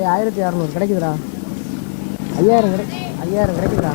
ஏ ஆயிரத்தி இரநூறு கிடைக்குதுடா. ஐயாயிரம் கிடை ஐயாயிரம் கிடைக்குதுடா.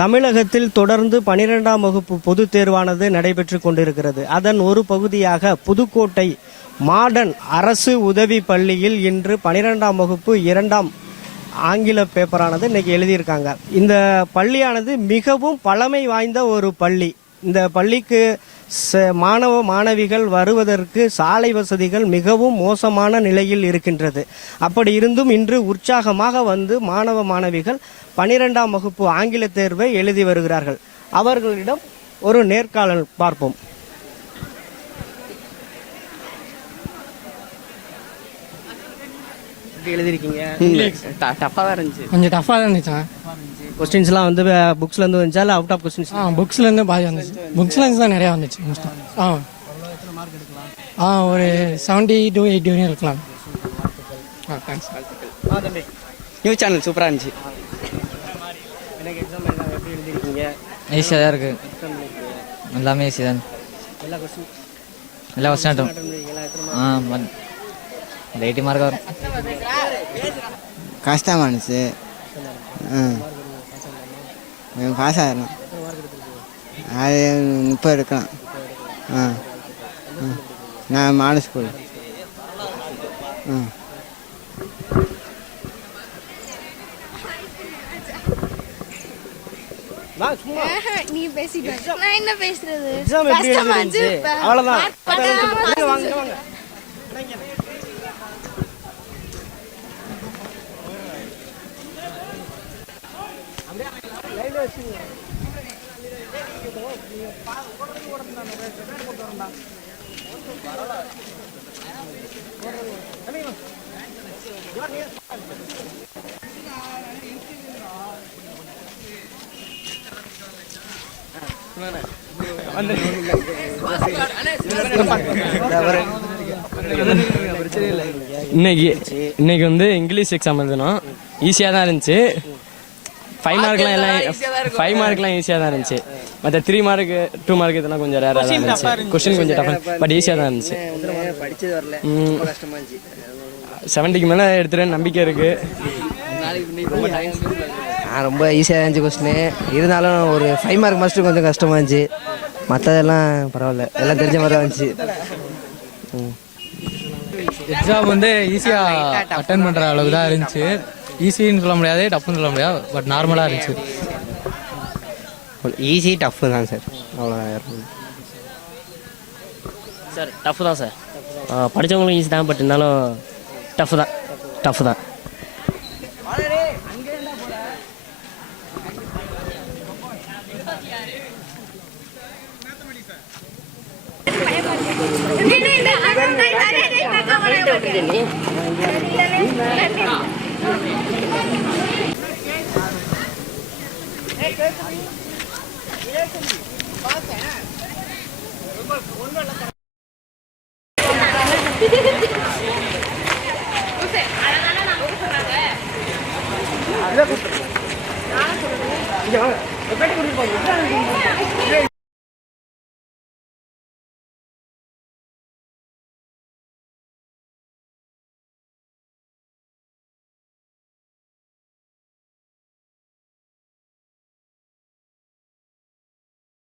தமிழகத்தில் தொடர்ந்து பனிரெண்டாம் வகுப்பு பொதுத் தேர்வானது நடைபெற்று கொண்டிருக்கிறது. அதன் ஒரு பகுதியாக புதுக்கோட்டை மாடன் அரசு உதவி பள்ளியில் இன்று பனிரெண்டாம் வகுப்பு இரண்டாம் ஆங்கில பேப்பரானது இன்னைக்கு எழுதியிருக்காங்க. இந்த பள்ளியானது மிகவும் பழமை வாய்ந்த ஒரு பள்ளி. இந்த பள்ளிக்கு ச- மாணவ மாணவிகள் வருவதற்கு சாலை வசதிகள் மிகவும் மோசமான நிலையில் இருக்கின்றது. அப்படி இருந்தும் இன்று உற்சாகமாக வந்து மாணவ மாணவிகள் பனிரெண்டாம் வகுப்பு ஆங்கில தேர்வை எழுதி வருகிறார்கள். அவர்களிடம் ஒரு நேர்காணல் பார்ப்போம். எழுதிருக்கீங்க இருந்துச்சு. கொஞ்சம் டஃப்பாக தான் இருந்துச்சுண்ணா கொஸ்டின்ஸ்லாம் வந்து புக்ஸ்ல இருந்து வந்துச்சா? இல்லை அவுட் ஆஃப் கொஸ்டின்ஸ் ஆ புக்ஸ்லேருந்து பாதி வந்துச்சு. புக்ஸ்லேருந்து தான் நிறையா வந்துச்சு மோஸ்ட்டாக ஆ. ஆ ஒரு செவன்ட்டி டு எயிட்டி வரையும் இருக்கலாம். ஆ தேங்க்ஸ் நியூ சேனல் சூப்பராக இருந்துச்சு. எனக்கு எக்ஸாம் எப்படி எழுதிருக்கீங்க? ஈஸியாக தான் இருக்குது எல்லாமே ஈஸி தான். எல்லா கொஸ்டின் எல்லா கொஸ்டினாட்டும் ஆ ஒரு எயிட்டி மார்க் வரும். கஷ்டமாக இருந்துச்சு. ஆ. பாஸ் ஆகிடலாம் அது முப்பது எடுக்கலாம். ஆ. ஆ. நான் மாடு ஸ்கூல் ஆ. நீ பேசிட்டு நான் என்ன பேசுறது. அவ்வளவுதான். வாங்க இன்னைக்கு இன்னைக்கு வந்து இங்கிலீஷ் எக்ஸாம் எழுதணும். ஈஸியாக தான் இருந்துச்சு. ஃபைவ் மார்க்லாம் எல்லாம் ஃபைவ் மார்க்லாம் ஈஸியாக தான் இருந்துச்சு. மற்ற த்ரீ மார்க் டூ மார்க் இதெல்லாம் கொஞ்சம் ரேராக தான் இருந்துச்சு. கொஸ்டின் கொஞ்சம் டஃப் பட் ஈஸியாக தான் இருந்துச்சு. படிச்சது வரல. ம். ரொம்ப கஷ்டமா இருந்துச்சு. செவன்ட்டிக்கு மேலே எடுத்துருவேன் நம்பிக்கை இருக்கு. ஆ ரொம்ப ஈஸியாக இருந்துச்சு கொஸ்டின் இருந்தாலும் ஒரு ஃபைவ் மார்க் மாஸ்டர் கொஞ்சம் கஷ்டமா இருந்துச்சு. மற்றதெல்லாம் பரவாயில்ல. எல்லாம் தெரிஞ்ச மாதிரி தான் இருந்துச்சு. எக்ஸாம் வந்து ஈஸியாக அட்டன் பண்ணுற அளவுக்கு தான் இருந்துச்சு. ஈஸின்னு சொல்ல முடியாது டஃப்னு சொல்ல முடியாது பட் நார்மலாக இருந்துச்சு ஈஸி டஃப் தான் சார் அவ்வளோ சார் டஃப் தான் சார் படித்தவங்களும் ஈஸி தான் பட் இருந்தாலும் டஃப் தான் டஃப் தான் இங்க வாங்க. பேட்டி கொடுத்துட்டு போங்க.